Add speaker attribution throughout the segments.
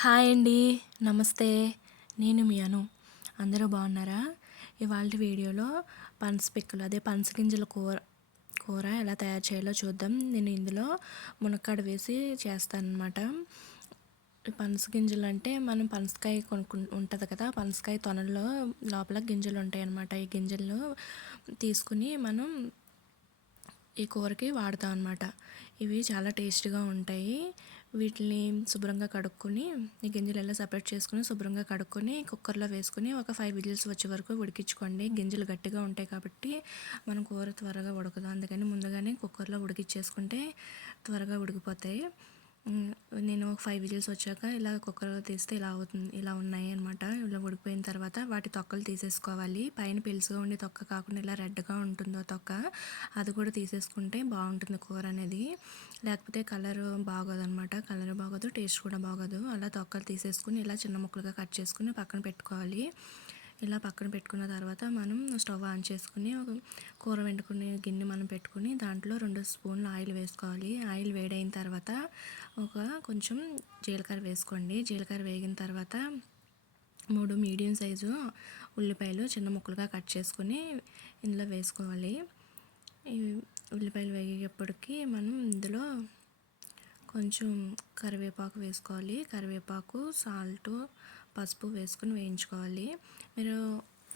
Speaker 1: Hi అండి. నమస్తే. నేను మీ అను. అందరూ బాగున్నారా? ఇవాళ వీడియోలో పనస పిక్కలు అదే పనస గింజల కూర కూర ఎలా తయారు చేయాలో చూద్దాం. నేను ఇందులో మునక్కాడ వేసి చేస్తానమాట పనస గింజలు అంటే మనం పనసకాయ కొనుక్కు ఉంటుంది కదా? పనసకాయ తొనల్లో లోపల గింజలు ఉంటాయి అన్నమాట ఈ గింజలు తీసుకుని మనం ఈ కూరకి వాడతాం అనమాట ఇవి చాలా టేస్ట్గా ఉంటాయి. వీటిని శుభ్రంగా కడుక్కొని ఈ గింజలు ఎలా సపరేట్ చేసుకుని శుభ్రంగా కడుక్కొని కుక్కర్లో వేసుకుని ఒక ఫైవ్ విజిల్స్ వచ్చే వరకు ఉడికించుకోండి. గింజలు గట్టిగా ఉంటాయి కాబట్టి మనం కూర త్వరగా ఉడకదు. అందుకని ముందుగానే కుక్కర్లో ఉడికించేసుకుంటే త్వరగా ఉడికిపోతాయి. నేను ఒక ఫైవ్ విజిల్స్ వచ్చాక ఇలా కుక్కర్లో తీస్తే ఇలా అవుతుంది ఇలా ఉన్నాయి అనమాట ఇలా ఉడికిపోయిన తర్వాత వాటి తొక్కలు తీసేసుకోవాలి. పైన పెలుసుగా ఉండే తొక్క కాకుండా ఇలా రెడ్గా ఉంటుందో తొక్క అది కూడా తీసేసుకుంటే బాగుంటుంది కూర అనేది. లేకపోతే కలర్ బాగోదు అనమాట కలర్ బాగోదు టేస్ట్ కూడా బాగోదు. అలా తొక్కలు తీసేసుకుని ఇలా చిన్న ముక్కలుగా కట్ చేసుకుని పక్కన పెట్టుకోవాలి. ఇలా పక్కన పెట్టుకున్న తర్వాత మనం స్టవ్ ఆన్ చేసుకుని ఒక కూర వండుకునే గిన్నె మనం పెట్టుకుని దాంట్లో రెండు స్పూన్లు ఆయిల్ వేసుకోవాలి. ఆయిల్ వేడైన తర్వాత ఒక కొంచెం జీలకర్ర వేసుకోండి. జీలకర్ర వేగిన తర్వాత మూడు మీడియం సైజు ఉల్లిపాయలు చిన్న ముక్కలుగా కట్ చేసుకుని ఇందులో వేసుకోవాలి. ఉల్లిపాయలు వేగేటప్పటికి మనం ఇందులో కొంచెం కరివేపాకు వేసుకోవాలి. కరివేపాకు సాల్టు పసుపు వేసుకుని వేయించుకోవాలి. మీరు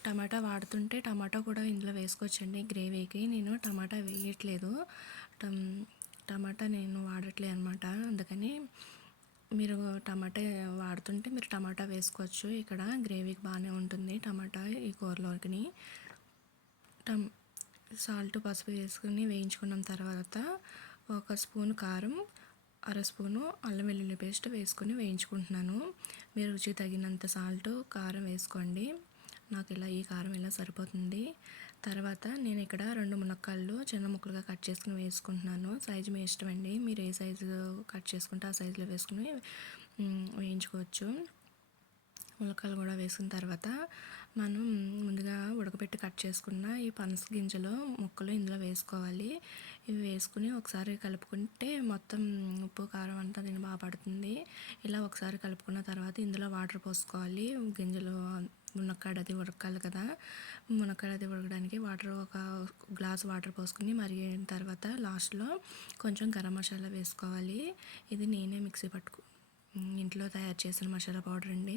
Speaker 1: టమాటా వాడుతుంటే టమాటా కూడా ఇందులో వేసుకోవచ్చండి. గ్రేవీకి నేను టమాటా వేయట్లేదు. టమాటా నేను వాడట్లేదు అనమాట అందుకని మీరు టమాటా వాడుతుంటే మీరు టమాటా వేసుకోవచ్చు. ఇక్కడ గ్రేవీకి బాగానే ఉంటుంది టమాటా ఈ కూరలోకి. టమ్ సాల్ట్ పసుపు వేసుకుని వేయించుకున్న తర్వాత ఒక స్పూన్ కారం అర స్పూను అల్లం వెల్లుల్లి పేస్ట్ వేసుకొని వేయించుకుంటున్నాను. మీరు రుచి తగినంత సాల్ట్ కారం వేసుకోండి. నాకు ఇలా ఈ కారం ఇలా సరిపోతుంది. తర్వాత నేను ఇక్కడ రెండు మునక్కాళ్ళు చిన్న ముక్కలుగా కట్ చేసుకుని వేసుకుంటున్నాను. సైజు మీ ఇష్టం అండి. మీరు ఏ సైజు కట్ చేసుకుంటే ఆ సైజులో వేసుకుని వేయించుకోవచ్చు. ములక్కాయలు కూడా వేసుకున్న తర్వాత మనం ముందుగా ఉడకబెట్టి కట్ చేసుకున్న ఈ పనస గింజలు ముక్కలు ఇందులో వేసుకోవాలి. ఇవి వేసుకుని ఒకసారి కలుపుకుంటే మొత్తం ఉప్పు కారం అంతా దీన్ని బాగా పడుతుంది. ఇలా ఒకసారి కలుపుకున్న తర్వాత ఇందులో వాటర్ పోసుకోవాలి. గింజలు మునక్కాడ అది ఉడకాలి కదా. మునక్కాడ అది ఉడకడానికి వాటర్ ఒక గ్లాస్ వాటర్ పోసుకుని మరిగిన తర్వాత లాస్ట్లో కొంచెం గరం మసాలా వేసుకోవాలి. ఇది నేనే మిక్సీ పట్టుకు ఇంట్లో తయారు చేసిన మసాలా పౌడర్ అండి.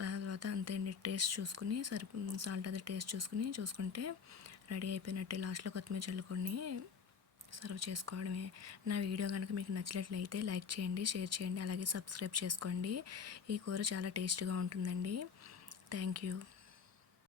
Speaker 1: తర్వాత అంతే అండి టేస్ట్ చూసుకుని సరి సాల్ట్ అది టేస్ట్ చూసుకుని చూసుకుంటే రెడీ అయిపోయినట్టే. లాస్ట్లో కొత్తిమీర చల్లుకొని సర్వ్ చేసుకోవడమే. నా వీడియో కనుక మీకు నచ్చినట్లయితే లైక్ చేయండి షేర్ చేయండి అలాగే సబ్స్క్రైబ్ చేసుకోండి. ఈ కూర చాలా టేస్ట్గా ఉంటుందండి. Thank you.